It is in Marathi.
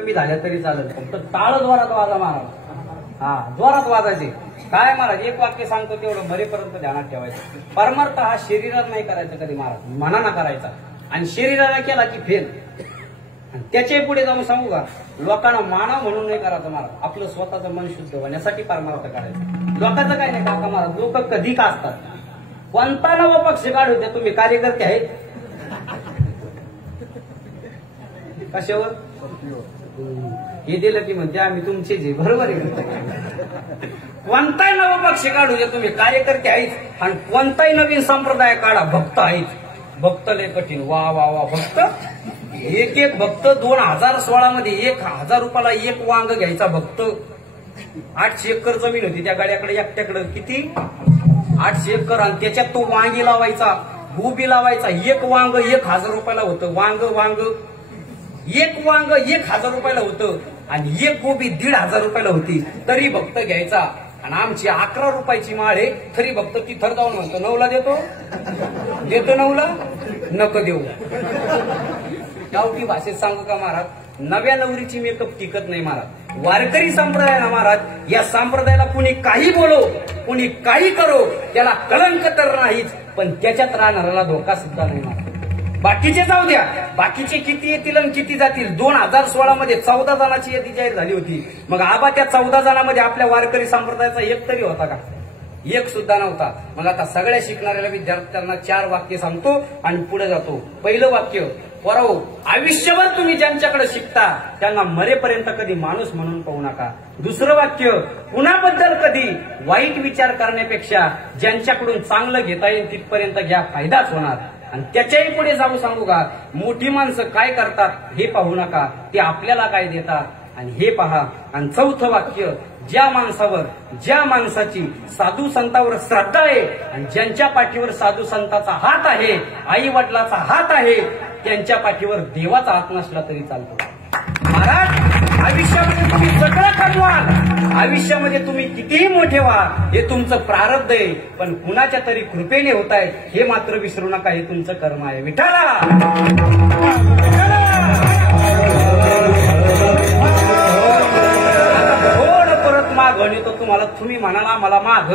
कमी झाल्या तरी चालेल, फक्त टाळ जोरात वाजा महाराज. हा, जोरात वाजायचे. काय महाराज, एक वाक्य सांगतो तेवढं मरेपर्यंत ध्यानात ठेवायचं. परमार्थ हा शरीरात नाही करायचा कधी महाराज, मनानं करायचा. आणि शरीराला केला की फेल. आणि त्याच्याही पुढे जाऊन सांगू का, लोकांना मानव म्हणून नाही करायचं महाराज, आपलं स्वतःचं मन शुद्ध होण्यासाठी परमार्थ करायचं. लोकांचं काय नाही काका महाराज, लोक कधी का असतात. कोणता नवा पक्ष काढू द्या, तुम्ही कार्यकर्ते आहेत कशावर हे दिलं की म्हणते आम्ही तुमचे जे, बरोबर आहे. कोणताही नवा पक्ष काढू द्या, तुम्ही कार्यकर्ते आहेत. आणि कोणताही नवीन संप्रदाय काढा, भक्त आहेत. भक्त लय कठीण, वा वा वा. भक्त एक भक्त 2016 मध्ये 1000 रुपयाला एक वांग घ्यायचा भक्त. 800 एकर जमीन होती त्या गाड्याकडे एकट्याकडे. किती? 800 एकर. आणि त्याच्यात तो वांगी लावायचा, उभी लावायचा. एक वांग 1000 रुपयाला होतं. वांग एक वांग 1000 रुपयाला होतं. आणि एक गोबी 1500 रुपयाला होती. तरी भक्त घ्यायचा. आणि आमची 11 रुपयाची माळ आहे, तरी भक्त तिथं जाऊन म्हणतो 9ला देतो 9ला नको देऊ. गावठी भाषेत सांगू का महाराज, नव्या नवरीची मेकअप टिकत नाही महाराज. वारकरी संप्रदाय ना महाराज, या संप्रदायाला कुणी काही बोलो, कुणी काही करो, त्याला कलंक तर नाहीच, पण त्याच्यात राहणाऱ्याला धोका सुद्धा नाही महाराज. बाकीचे जाऊ द्या, बाकीचे किती येतील आणि किती जातील. 2016 मध्ये 14 जणांची यादी जाहीर झाली होती. मग आबा त्या 14 जणांमध्ये आपल्या वारकरी संप्रदायाचा एक तरी होता का? एक सुद्धा नव्हता. मग आता सगळ्या शिकणाऱ्या विद्यार्थ्यांना 4 वाक्य सांगतो आणि पुढे जातो. पहिलं वाक्य, पोराओ, आयुष्यभर तुम्ही ज्यांच्याकडे शिकता त्यांना मरेपर्यंत कधी माणूस म्हणून पाहू नका. दुसरं वाक्य, कुणाबद्दल कधी वाईट विचार करण्यापेक्षा ज्यांच्याकडून चांगलं घेता येईल तिथपर्यंत घ्या, फायदाच होणार. आणि त्याच्याही पुढे जाऊन सांगू का, मोठी माणसं काय करतात हे पाहू नका, ते आपल्याला काय देतात आणि हे पहा. आणि चौथं वाक्य, ज्या माणसाची साधू संतांवर श्रद्धा आहे आणि ज्यांच्या पाठीवर साधू संतांचा हात आहे, आई वडिलाचा हात आहे, त्यांच्या पाठीवर देवाचा हात नसला तरी चालतो. महाराज, आयुष्यामध्ये तुम्ही सगळं कमवाल, आयुष्यामध्ये तुम्ही कितीही मोठे व्हा, हे तुमचं प्रारब्ध आहे. पण कुणाच्या तरी कृपेने होत आहे हे मात्र विसरू नका, हे तुमचं कर्म आहे. विठ्ठला थोडं परत माग तो तुम्हाला, तुम्ही म्हणाला मला माग